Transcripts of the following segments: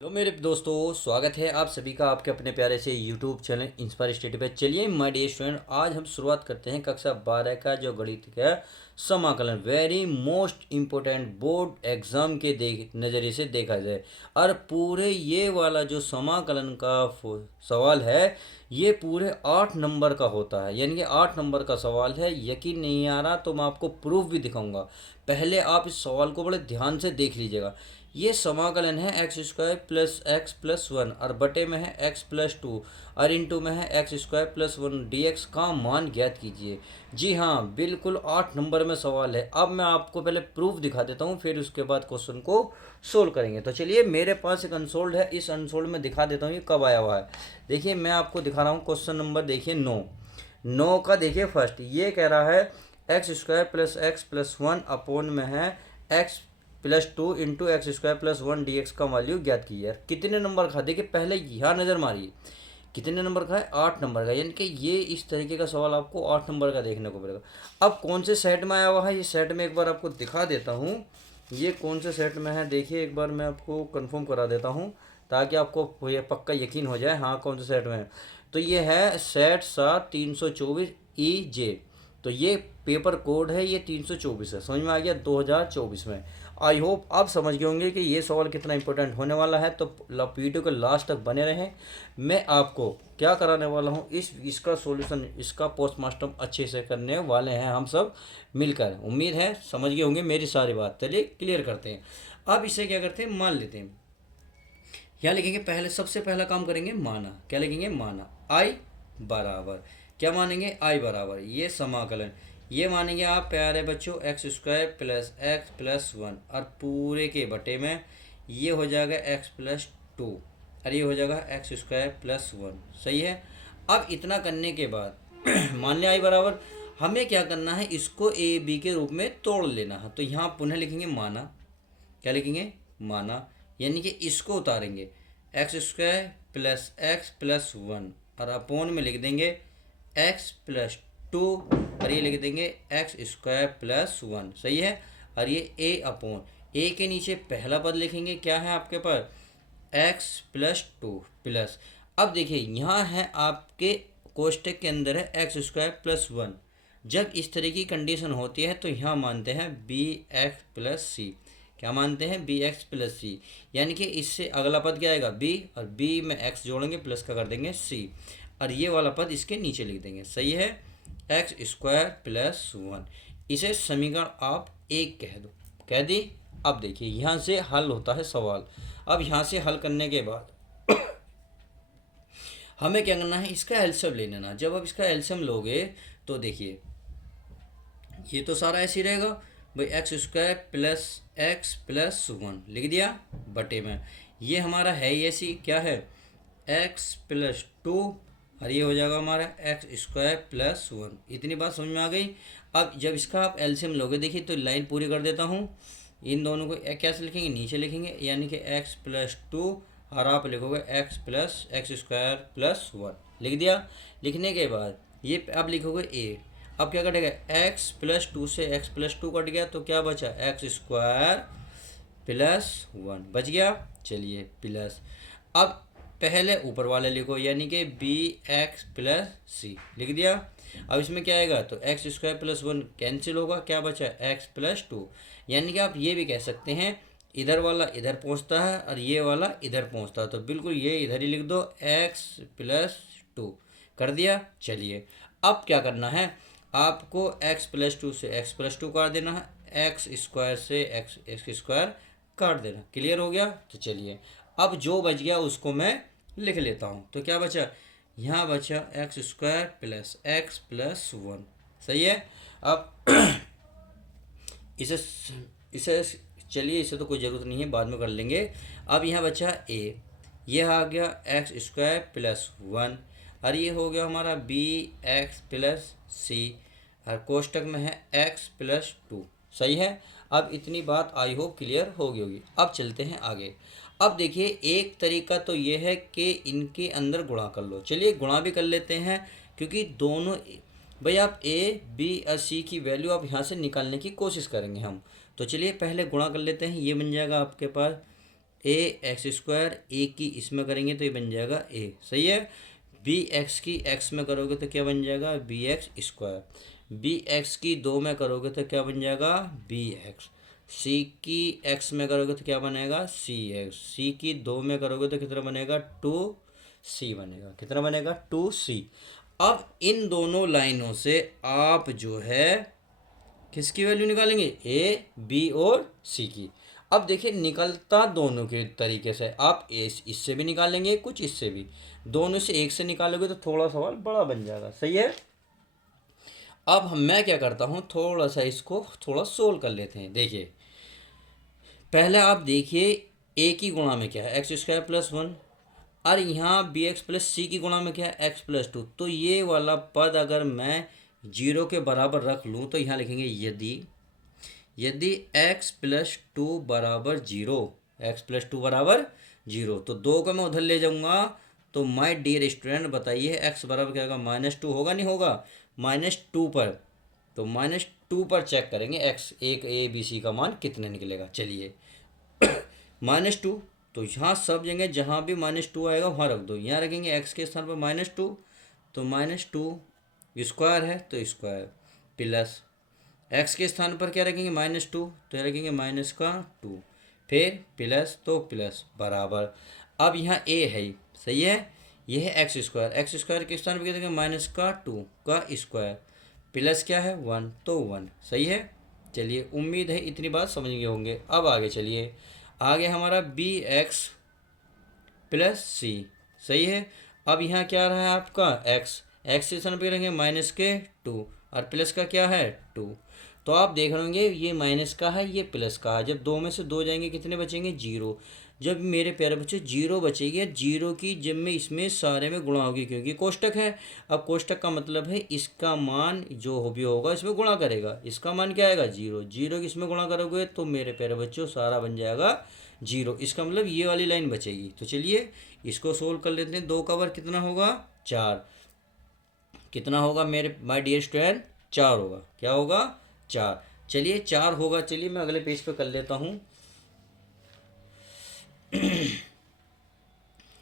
Hello मेरे दोस्तों, स्वागत है आप सभी का आपके अपने प्यारे से यूट्यूब चैनल इंस्पायर स्टडी पे। चलिए माय डियर स्टूडेंट, आज हम शुरुआत करते हैं कक्षा 12 का जो गणित का समाकलन। Very most important board exam के नज़रिए से देखा जाए और पूरे ये वाला जो समाकलन का सवाल है ये पूरे 8 नंबर का होता है, यानी कि 8 नंबर का सवाल है। यकीन नहीं आ रहा तो मैं आपको प्रूफ भी दिखाऊंगा। पहले आप इस सवाल को बड़े ध्यान से देख लीजिएगा। ये समाकलन है x square plus x plus one और बटे में है एक्स प्लस टू और इंटू में है x square plus one D x का मान ज्ञात कीजिए। जी हाँ, बिल्कुल 8 नंबर में सवाल है। अब मैं आपको पहले प्रूफ दिखा देता हूँ, फिर उसके बाद क्वेश्चन को सोल्व करेंगे। तो चलिए, मेरे पास एक अनसोल्ड है, इस अनसोल्ड में दिखा देता हूँ ये कब आया हुआ है। देखिए, मैं आपको दिखा रहा हूँ क्वेश्चन नंबर, देखिए 9 का। देखिए फर्स्ट ये कह रहा है x square plus x plus one upon में है x plus two into x square plus one D x का वैल्यू ज्ञात कीजिए। यार कितने नंबर का, देखिए पहले यहाँ नज़र मारिए कितने नंबर का है, 8 नंबर का। यानी कि ये इस तरीके का सवाल आपको 8 नंबर का देखने को मिलेगा। अब कौन से सेट में आया हुआ है, ये सेट में एक बार आपको दिखा देता हूँ ये कौन से सेट में है। देखिए एक बार मैं आपको कंफर्म करा देता हूँ ताकि आपको ये पक्का यकीन हो जाए हाँ कौन से सेट में है। तो ये है सेट 7 324 EJ। तो ये पेपर कोड है, ये 324 है। समझ में आ गया 2024 में। आई होप आप समझ गए होंगे कि ये सवाल कितना इंपॉर्टेंट होने वाला है। तो वीडियो के लास्ट तक बने रहें। मैं आपको क्या कराने वाला हूँ, इसका सॉल्यूशन, इसका पोस्टमास्टम अच्छे से करने वाले हैं हम सब मिलकर। उम्मीद है समझ गए होंगे मेरी सारी बात। चलिए क्लियर करते हैं। अब इसे क्या करते हैं, मान लेते हैं। यहाँ लिखेंगे, पहले सबसे पहला काम करेंगे माना। क्या लिखेंगे, माना आई बराबर, क्या मानेंगे, आई बराबर ये समाकलन। ये मानेंगे आप प्यारे बच्चों एक्स स्क्वायर प्लस वन और पूरे के बटे में ये हो जाएगा एक्स प्लस टू और ये हो जाएगा एक्स स्क्वायर प्लस वन। सही है। अब इतना करने के बाद मान लिया आई बराबर, हमें क्या करना है, इसको ए बी के रूप में तोड़ लेना है। तो यहाँ पुनः लिखेंगे माना। क्या लिखेंगे, माना, यानी कि इसको उतारेंगे एक्स स्क्वायर प्लस वन और अपोन में लिख देंगे एक्स प्लस टू और ये लिख देंगे एक्स स्क्वायर प्लस वन। सही है। और ये ए अपोन ए के नीचे पहला पद लिखेंगे, क्या है आपके पास एक्स प्लस टू प्लस। अब देखिए यहाँ है आपके कोष्टक के अंदर है एक्स स्क्वायर प्लस वन। जब इस तरह की कंडीशन होती है तो यहाँ मानते हैं बी एक्स प्लस सी। क्या मानते हैं, बी एक्स प्लस सी। यानी कि इससे अगला पद क्या आएगा बी और बी में एक्स जोड़ेंगे प्लस का कर देंगे सी और ये वाला पद इसके नीचे लिख देंगे। सही है। एक्स स्क्वायर प्लस वन, इसे समीकरण आप एक कह दो, कह दी। अब देखिए यहाँ से हल होता है सवाल। अब यहाँ से हल करने के बाद हमें क्या करना है, इसका एलसीएम ले लेना। जब आप इसका एलसीएम लोगे तो देखिए ये तो सारा ऐसे ही रहेगा भाई, एक्स स्क्वायर प्लस वन लिख दिया बटे में ये हमारा है ये सी क्या है एक्स प्लस टू और ये हो जाएगा हमारा एक्स स्क्वायर प्लस वन। इतनी बात समझ में आ गई। अब जब इसका आप एलसीएम लोगे, देखिए तो लाइन पूरी कर देता हूँ। इन दोनों को कैसे लिखेंगे, नीचे लिखेंगे, यानी कि एक्स प्लस टू और आप लिखोगे एक्स स्क्वायर प्लस वन लिख दिया। लिखने के बाद ये अब लिखोगे ए। अब क्या कटेगा, एक्स प्लस टू से एक्स प्लस टू कट गया तो क्या बचा एक्स स्क्वायर प्लस वन बच गया। चलिए प्लस, अब पहले ऊपर वाले लिखो, यानी कि बी एक्स प्लस सी लिख दिया। अब इसमें क्या आएगा, तो x square plus one cancel होगा, क्या बचा एक्स प्लस टू। यानी कि आप ये भी कह सकते हैं इधर वाला इधर पहुंचता है और ये वाला इधर पहुंचता है, तो बिल्कुल ये इधर ही लिख दो एक्स प्लस टू कर दिया। चलिए अब क्या करना है, आपको एक्स प्लस टू से एक्स प्लस टू काट देना है, एक्स स्क्वायर से एक्स स्क्वायर काट देना। क्लियर हो गया। तो चलिए अब जो बच गया उसको मैं लिख लेता हूँ। तो क्या बचा, यहाँ बचा एक्स स्क्वायर प्लस वन। सही है। अब इसे इसे चलिए, इसे तो कोई ज़रूरत नहीं है, बाद में कर लेंगे। अब यहाँ बचा ए, यह आ गया एक्स स्क्वायर प्लस वन और ये हो गया हमारा बी एक्स प्लस सी और कोष्टक में है एक्स प्लस टू। सही है। अब इतनी बात आई होप क्लियर हो गई होगी। अब चलते हैं आगे। अब देखिए एक तरीका तो ये है कि इनके अंदर गुणा कर लो। चलिए गुणा भी कर लेते हैं, क्योंकि दोनों भाई आप ए बी और सी की वैल्यू आप यहाँ से निकालने की कोशिश करेंगे हम। तो चलिए पहले गुणा कर लेते हैं। ये बन जाएगा आपके पास ए एक्स स्क्वायर, ए की इसमें करेंगे तो ये बन जाएगा ए, सही है। बी एक्स की एक्स में करोगे तो क्या बन जाएगा, B X square. B X की 2 में करोगे तो क्या बन जाएगा, बी एक्स। सी की एक्स में करोगे तो क्या बनेगा, सी एक्स। सी की 2 में करोगे तो कितना बनेगा, 2 सी बनेगा। कितना बनेगा, 2 सी। अब इन दोनों लाइनों से आप जो है किसकी वैल्यू निकालेंगे, ए बी और सी की। अब देखिए निकलता दोनों के तरीके से, आप इससे भी निकालेंगे कुछ, इससे भी, दोनों से एक से निकालोगे तो थोड़ा सवाल बड़ा बन जाएगा, सही है। अब मैं क्या करता हूँ, थोड़ा सा इसको थोड़ा सोल्व कर लेते हैं। देखिए पहले आप देखिए ए की गुणा में क्या है, एक्स स्क्वायर प्लस वन, और यहाँ बी एक्स प्लस सी की गुणा में क्या है, एक्स प्लस टू। तो ये वाला पद अगर मैं जीरो के बराबर रख लूँ तो यहाँ लिखेंगे यदि, यदि x प्लस टू बराबर जीरो, एक्स प्लस टू बराबर जीरो, तो 2 को मैं उधर ले जाऊंगा। तो माय डियर स्टूडेंट बताइए x बराबर क्या होगा, -2 होगा, नहीं होगा, -2 पर। तो -2 पर चेक करेंगे x, एक ए बी सी का मान कितने निकलेगा। चलिए -2, तो यहाँ सब जगह जहाँ भी -2 आएगा वहाँ रख दो। यहाँ रखेंगे x के स्थान पर -2, तो -2 स्क्वायर है तो स्क्वायर, प्लस x के स्थान पर क्या रखेंगे, -2, तो रखेंगे -2, फिर प्लस तो प्लस बराबर। अब यहाँ a है, सही है, यह है एक्स स्क्वायर। एक्स स्क्वायर के स्थान पर क्या रखेंगे, -2 का स्क्वायर, प्लस क्या है 1, तो 1, सही है। चलिए उम्मीद है इतनी बात समझ गए होंगे। अब आगे चलिए, आगे हमारा बी एक्स प्लस सी, सही है। अब यहाँ क्या रहा है आपका एक्स, एक्स के स्थान पर रखेंगे -2 और प्लस का क्या है 2। तो आप देख रहे होंगे ये माइनस का है, ये प्लस का है। जब 2 में से 2 जाएंगे कितने बचेंगे, 0। जब मेरे प्यारे बच्चे 0 बचेगी, जीरो की जब में इसमें सारे में गुणा होगी, क्योंकि कोष्टक है। अब कोष्टक का मतलब है इसका मान जो भी होगा इसमें गुणा करेगा। इसका मान क्या आएगा, 0। 0 की इसमें गुणा करोगे तो मेरे प्यारे बच्चों सारा बन जाएगा 0। इसका मतलब ये वाली लाइन बचेगी। तो चलिए इसको सोल्व कर लेते हैं। 2 का वर्ग कितना होगा, 4। कितना होगा मेरे माय डियर स्टूडेंट, 4 होगा। क्या होगा, 4। चलिए 4 होगा। चलिए मैं अगले पेज पे कर लेता हूँ।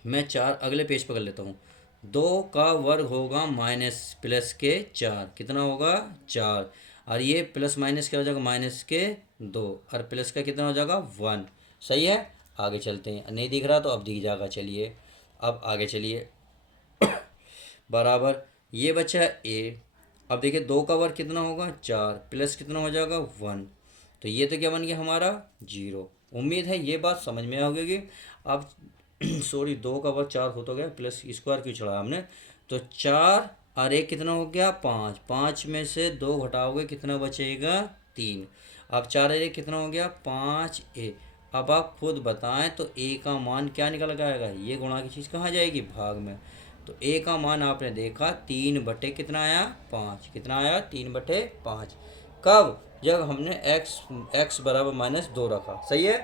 मैं 4 अगले पेज पे कर लेता हूँ। 2 का वर्ग होगा माइनस प्लस के 4, कितना होगा 4, और ये प्लस माइनस क्या हो जाएगा, -2, और प्लस का कितना हो जाएगा 1, सही है। आगे चलते हैं, नहीं दिख रहा तो अब दिख जाएगा। चलिए अब आगे चलिए बराबर, ये बचा है ए। अब देखिए 2 का वर्ग कितना होगा 4, प्लस कितना हो जाएगा 1, तो ये तो क्या बन गया हमारा 0। उम्मीद है ये बात समझ में आ गई। अब सॉरी 2 का वर्ग 4 हो तो गया, प्लस स्क्वायर क्यों चढ़ा हमने। तो 4 और 1 कितना हो गया 5, 5 में से 2 घटाओगे कितना बचेगा 3। अब 4 और 1 कितना हो गया 5a। अब आप खुद बताएं तो a का मान क्या निकल के आएगा, ये गुणा की चीज़ कहाँ जाएगी, भाग में। तो a का मान आपने देखा 3 बटे कितना आया 5, कितना आया 3/5। कब, जब हमने x बराबर -2 रखा, सही है।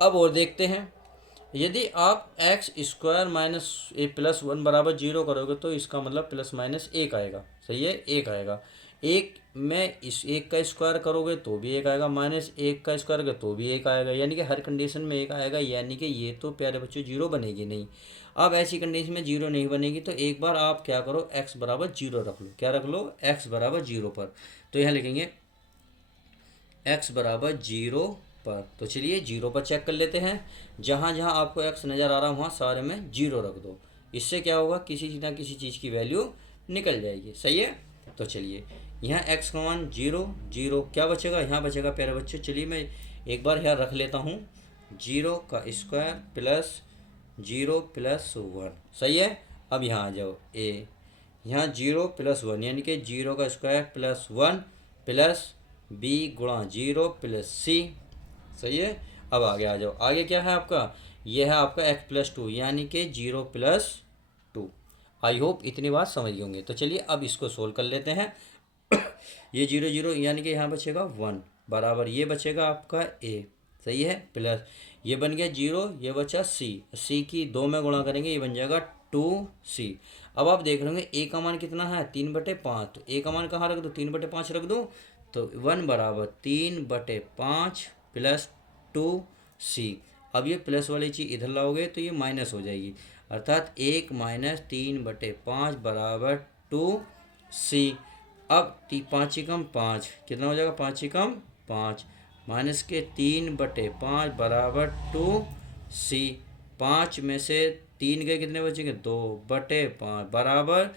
अब और देखते हैं, यदि आप एक्स स्क्वायर माइनस ए प्लस 1 बराबर 0 करोगे तो इसका मतलब ±1 आएगा, सही है, 1 आएगा। 1 में इस 1 का स्क्वायर करोगे तो भी 1 आएगा, -1 का स्क्वायर करोगे तो भी 1 आएगा, यानी कि हर कंडीशन में 1 आएगा। यानी कि ये तो प्यारे बच्चों 0 बनेगी नहीं। अब ऐसी कंडीशन में 0 नहीं बनेगी तो एक बार आप क्या करो, x बराबर 0 रख लो। क्या रख लो, x बराबर 0 पर। तो यहाँ लिखेंगे x बराबर 0 पर। तो चलिए 0 पर चेक कर लेते हैं। जहाँ जहाँ आपको x नज़र आ रहा है वहाँ सारे में 0 रख दो। इससे क्या होगा, किसी ना किसी चीज़ की वैल्यू निकल जाएगी, सही है। तो चलिए यहाँ x का मान 0, 0 क्या बचेगा, यहाँ बचेगा प्यारे बच्चे। चलिए मैं एक बार यहाँ रख लेता हूँ, 0 का स्क्वायर प्लस 0 प्लस 1, सही है। अब यहाँ आ जाओ a, यहाँ 0 प्लस 1 यानी कि 0 का स्क्वायर प्लस 1 प्लस b गुणा 0 प्लस c, सही है। अब आगे आ जाओ, आगे क्या है आपका, यह है आपका x प्लस 2 यानी कि 0 प्लस 2। आई होप इतनी बात समझ गए होंगे। तो चलिए अब इसको सोल्व कर लेते हैं। ये 0 0 यानी कि यहाँ बचेगा 1 बराबर, ये बचेगा आपका a, सही है, प्लस ये बन गया 0, ये बचा c, c की 2 में गुणा करेंगे ये बन जाएगा 2c। अब आप देख रहे होंगे a का मान कितना है 3/5, तो a का मान कहाँ रख दो, 3/5 रख दो। तो 1 बराबर 3/5 प्लस 2 सी। अब ये प्लस वाली चीज़ इधर लाओगे तो ये माइनस हो जाएगी, अर्थात 1-3/5 बराबर 2c। अब 5 कितना हो जाएगा, 5 माइनस के 3/5 बराबर 2c। 5 में से 3 गए, कितने बचेंगे, 2/5 बराबर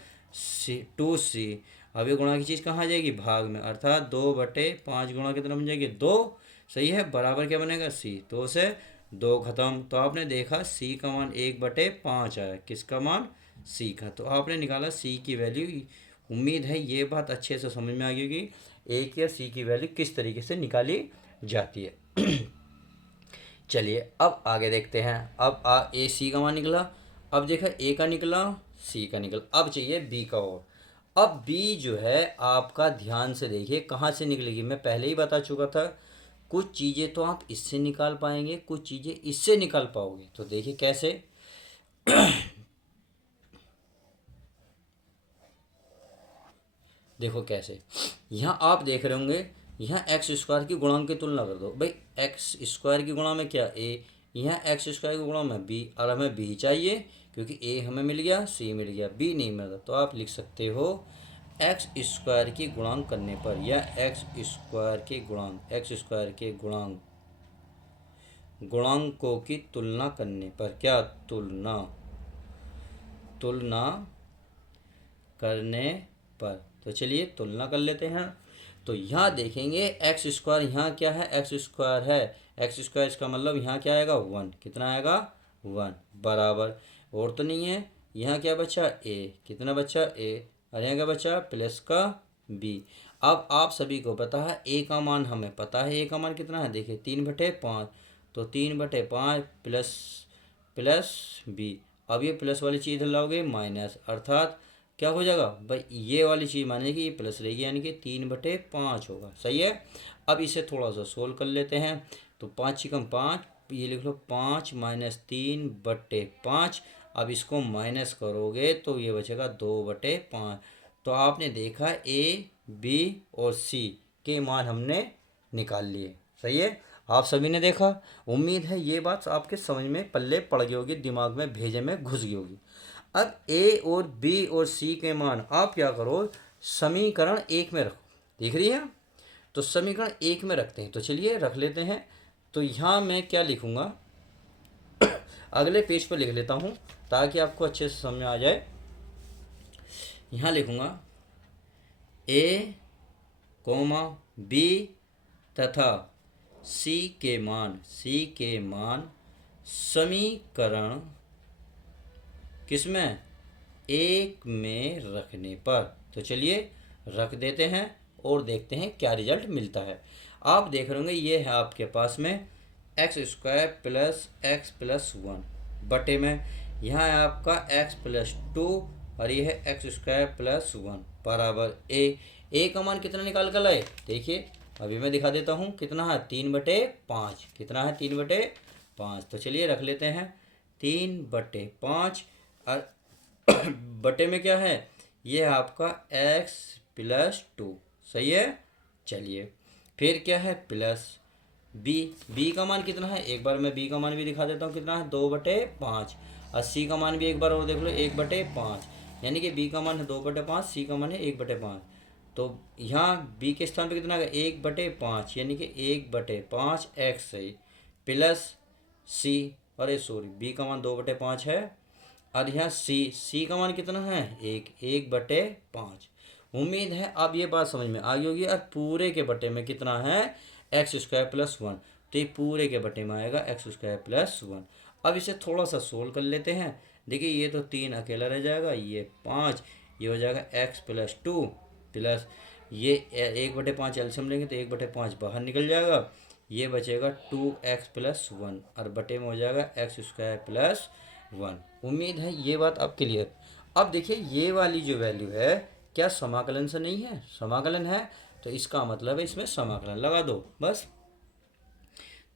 2c। अब ये गुणा की चीज़ कहाँ जाएगी, भाग में, अर्थात 2/5 गुणा कितना बन जाएगी, 2। सही है, बराबर क्या बनेगा, सी। 2 से 2 खत्म। तो आपने देखा सी का मान 1/5 आया, किसका मान, सी का। तो आपने निकाला सी की वैल्यू। उम्मीद है ये बात अच्छे से समझ में आ गई होगी, ए या सी की वैल्यू किस तरीके से निकाली जाती है। चलिए अब आगे देखते हैं। अब ए सी का मान निकला, अब देखा ए का निकला, सी का निकला, अब चाहिए बी का। और अब बी जो है आपका, ध्यान से देखिए कहाँ से निकलेगी, मैं पहले ही बता चुका था। कुछ चीज़ें तो आप इससे निकाल पाएंगे, कुछ चीज़ें इससे निकाल पाओगे। तो देखिए कैसे। देखो कैसे, यहाँ आप देख रहे होंगे, यहाँ एक्स स्क्वायर की गुणांक की तुलना कर दो भाई। एक्स स्क्वायर की गुणा में क्या, ए, यहाँ एक्स स्क्वायर की गुणा में बी, और हमें बी चाहिए क्योंकि ए हमें मिल गया, सी मिल गया, बी नहीं मिला। तो आप लिख सकते हो एक्स स्क्वायर की गुणांक करने पर, या एक्स स्क्वायर के गुणांक, एक्स स्क्वायर के गुणांकों की तुलना करने पर, क्या, तुलना तुलना करने पर। तो चलिए तुलना कर लेते हैं। तो यहाँ देखेंगे एक्स स्क्वायर, यहाँ क्या है, एक्स स्क्वायर है, एक्स स्क्वायर, इसका मतलब यहाँ क्या आएगा, 1। कितना आएगा, 1 बराबर, और तो नहीं है, यहाँ क्या बचा, ए, कितना बचा, ए, और यहाँ क्या बचा, प्लस का बी। अब आप सभी को पता है ए का मान, हमें पता है ए का मान कितना है, देखिए 3/5। तो 3/5 प्लस प्लस बी। अब ये प्लस वाली चीज़ लाओगे माइनस, अर्थात क्या हो जाएगा भाई, ये वाली चीज़ मानेगी, ये प्लस रहेगी, यानी कि 3/5 होगा। सही है। अब इसे थोड़ा सा सोल्व कर लेते हैं। तो 5×5, ये लिख लो 5 - 3/5। अब इसको माइनस करोगे तो ये बचेगा 2/5। तो आपने देखा ए, बी और सी के मान हमने निकाल लिए। सही है, आप सभी ने देखा। उम्मीद है ये बात आपके समझ में पल्ले पड़ गई होगी, दिमाग में भेजे में घुस गई होगी। अब ए और बी और सी के मान आप क्या करो, समीकरण 1 में रखो। देख रही है, तो समीकरण 1 में रखते हैं। तो चलिए रख लेते हैं। तो यहाँ मैं क्या लिखूँगा, अगले पेज पर लिख लेता हूँ ताकि आपको अच्छे से समझ में आ जाए। यहाँ लिखूँगा ए, बी तथा सी के मान समीकरण किसमें, 1 में रखने पर। तो चलिए रख देते हैं और देखते हैं क्या रिजल्ट मिलता है। आप देख रहे होंगे ये है आपके पास में x² प्लस x प्लस 1 बटे में, यहाँ है आपका x प्लस 2 और ये है x² प्लस 1 बराबर ए का मान कितना निकाल कर लाए, देखिए अभी मैं दिखा देता हूँ कितना है, 3/5। कितना है, 3/5। तो चलिए रख लेते हैं 3/5 और बटे में क्या है, ये है आपका x प्लस 2। सही है। चलिए फिर क्या है, प्लस बी का मान कितना है, एक बार मैं बी का मान भी दिखा देता हूँ, कितना है, 2/5। और सी का मान भी एक बार और देख लो, 1/5। यानी कि बी का मान है 2/5, सी का मान है 1/5। तो यहाँ बी के स्थान पे कितना है, 1/5, यानी कि 1/5 एक्स है प्लस सी, अरे सॉरी बी का मान 2/5 है, और यहाँ सी का मान कितना है, 1/5। उम्मीद है अब ये बात समझ में आ गई होगी। और पूरे के बटे में कितना है, x² प्लस 1। तो ये पूरे के बटे में आएगा x² प्लस 1। अब इसे थोड़ा सा सोल्व कर लेते हैं। देखिए ये तो 3 अकेला रह जाएगा, ये 5, ये हो जाएगा x प्लस 2 प्लस ये 1/5 एल्सियम लेंगे तो 1/5 बाहर निकल जाएगा, ये बचेगा 2x प्लस 1 और बटे में हो जाएगा x² प्लस 1। उम्मीद है ये बात अब क्लियर। अब देखिए ये वाली जो वैल्यू है, क्या समाकलन से नहीं है, समाकलन है, तो इसका मतलब है इसमें समाकलन लगा दो बस।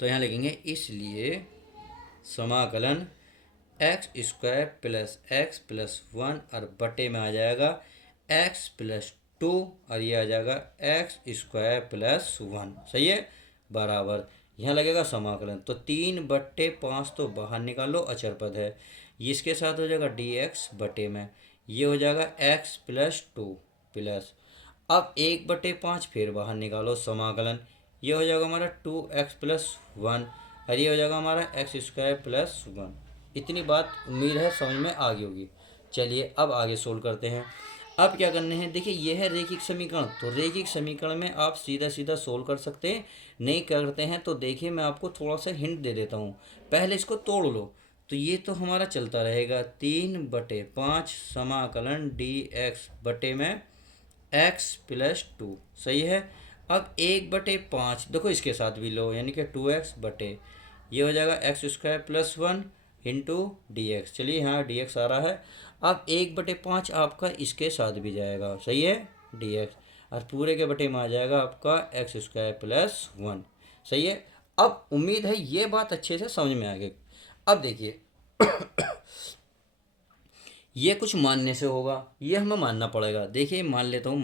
तो यहाँ लिखेंगे इसलिए समाकलन x² प्लस x प्लस 1 और बटे में आ जाएगा x प्लस 2 और ये आ जाएगा x² प्लस 1। सही है, बराबर यहाँ लगेगा समाकलन, तो 3/5 तो बाहर निकालो, अचर पद है, ये इसके साथ हो जाएगा dx बटे में, ये हो जाएगा x प्लस 2 प्लस, अब 1/5 फिर बाहर निकालो, समाकलन, ये हो जाएगा हमारा 2x प्लस 1 और ये हो जाएगा हमारा x² प्लस 1। इतनी बात उम्मीद है समझ में आ गई होगी। चलिए अब आगे सोल्व करते हैं। अब क्या करने हैं, देखिए यह है रैखिक समीकरण, तो रैखिक समीकरण में आप सीधा सीधा सोल्व कर सकते हैं, नहीं करते हैं तो देखिए मैं आपको थोड़ा सा हिंट दे देता हूँ, पहले इसको तोड़ लो। तो ये तो हमारा चलता रहेगा 3/5 समाकलन dx बटे में x प्लस 2, सही है। अब 1/5 देखो इसके साथ भी लो, यानी कि 2x बटे, ये हो जाएगा x² plus 1 into D x. चलिए यहाँ डी एक्स आ रहा है। अब 1/5 आपका इसके साथ भी जाएगा, सही है, डी एक्स, और पूरे के बटे में आ जाएगा आपका x² प्लस 1, सही है। अब उम्मीद है ये बात अच्छे से समझ में आ गई। अब देखिए ये कुछ मानने से होगा, ये हमें मानना पड़ेगा। देखिए मान लेता हूँ,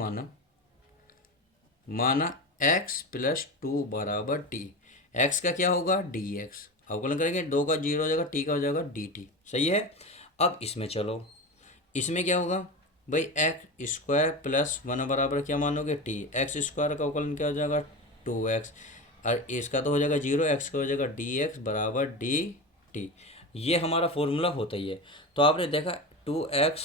माना x प्लस 2 बराबर t, x का क्या होगा dx, अवकलन करेंगे 2 का 0 हो जाएगा, t का हो जाएगा dt, सही है। अब इसमें चलो, इसमें क्या होगा भाई, x² प्लस 1 बराबर क्या मानोगे t, x² का अवकलन क्या हो जाएगा 2x, और इसका तो हो जाएगा 0, x का हो जाएगा dx बराबर dt। ये हमारा फॉर्मूला होता ही है। तो आपने देखा 2x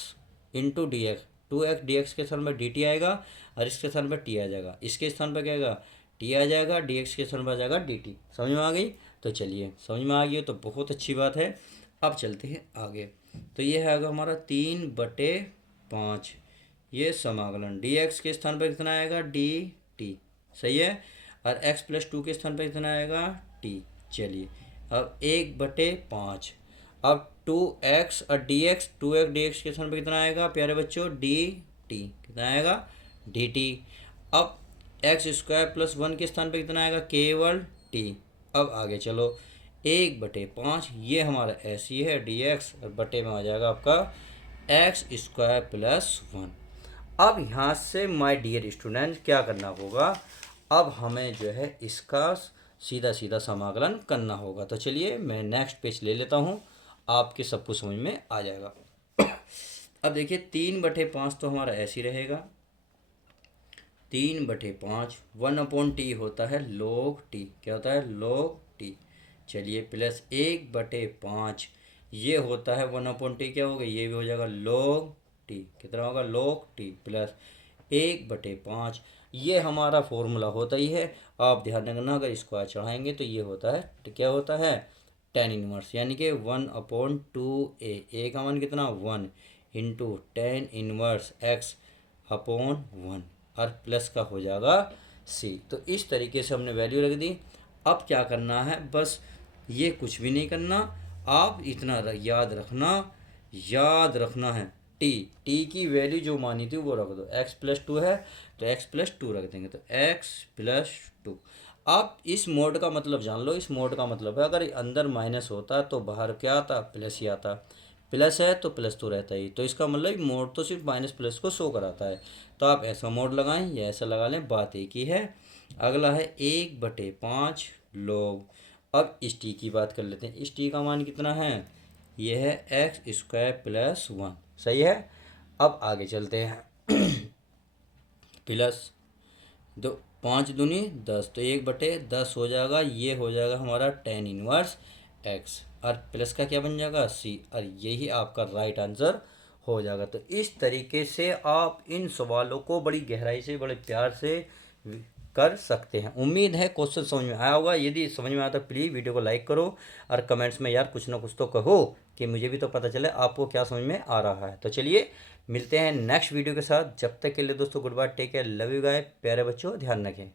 into D x, 2x dx के स्थान पर dt आएगा और इसके स्थान पर t आ जाएगा, इसके स्थान पर क्या आएगा t आ जाएगा, dx के स्थान पर आ जाएगा dt। समझ में आ गई? तो चलिए समझ में आ गई तो बहुत अच्छी बात है। अब चलते हैं आगे। तो ये है आगे हमारा 3/5, ये समाकलन dx के स्थान पर कितना आएगा dt, सही है, और x प्लस 2 के स्थान पर कितना आएगा t। चलिए अब 1/5, अब 2x और dx, 2x dx के स्थान पर कितना आएगा प्यारे बच्चों dt, कितना आएगा dt। अब x² प्लस 1 के स्थान पर कितना आएगा केवल t। अब आगे चलो 1/5, ये हमारा ऐसी है dx और बटे में आ जाएगा आपका x² प्लस 1। अब यहाँ से माय डियर स्टूडेंट क्या करना होगा, अब हमें जो है इसका सीधा सीधा समाकलन करना होगा। तो चलिए मैं नेक्स्ट पेज ले लेता हूँ, आपके सबको समझ में आ जाएगा। अब देखिए 3/5 तो हमारा ऐसे ही रहेगा, 3/5 1/t होता है log t, क्या होता है log t। चलिए प्लस 1/5, ये होता है 1/t, क्या होगा ये भी हो जाएगा log t, कितना होगा log t प्लस 1/5, ये हमारा फॉर्मूला होता ही है। आप ध्यान रखना अगर स्क्वायर चढ़ाएंगे तो ये होता है, तो क्या होता है tan इनवर्स, यानी कि 1/2a, ए का मान कितना 1 इंटू tan इनवर्स x/1 और प्लस का हो जाएगा c। तो इस तरीके से हमने वैल्यू रख दी। अब क्या करना है, बस ये कुछ भी नहीं करना, आप इतना याद रखना है t की वैल्यू जो मानी थी वो रख दो। x प्लस 2 है तो x प्लस 2 रख देंगे, तो x प्लस 2। आप इस मोड का मतलब जान लो, इस मोड का मतलब है अगर अंदर माइनस होता तो बाहर क्या आता प्लस ही आता, प्लस है तो प्लस तो रहता ही, तो इसका मतलब मोड तो सिर्फ माइनस प्लस को शो कराता है। तो आप ऐसा मोड लगाएं या ऐसा लगा लें, बात एक ही है। अगला है 1/5 लोग। अब इस टी की बात कर लेते हैं, इस टी का मान कितना है, ये है x² प्लस 1, सही है। अब आगे चलते हैं प्लस 5 दूनी 10, तो 1/10 हो जाएगा, ये हो जाएगा हमारा tan इनवर्स x, और प्लस का क्या बन जाएगा c, और यही आपका राइट आंसर हो जाएगा। तो इस तरीके से आप इन सवालों को बड़ी गहराई से बड़े प्यार से कर सकते हैं। उम्मीद है क्वेश्चन समझ में आया होगा। यदि समझ में आया तो प्लीज़ वीडियो को लाइक करो और कमेंट्स में यार कुछ ना कुछ तो कहो कि मुझे भी तो पता चले आपको क्या समझ में आ रहा है। तो चलिए मिलते हैं नेक्स्ट वीडियो के साथ, जब तक के लिए दोस्तों good bye, take care, love you guy, प्यारे बच्चों ध्यान रखें।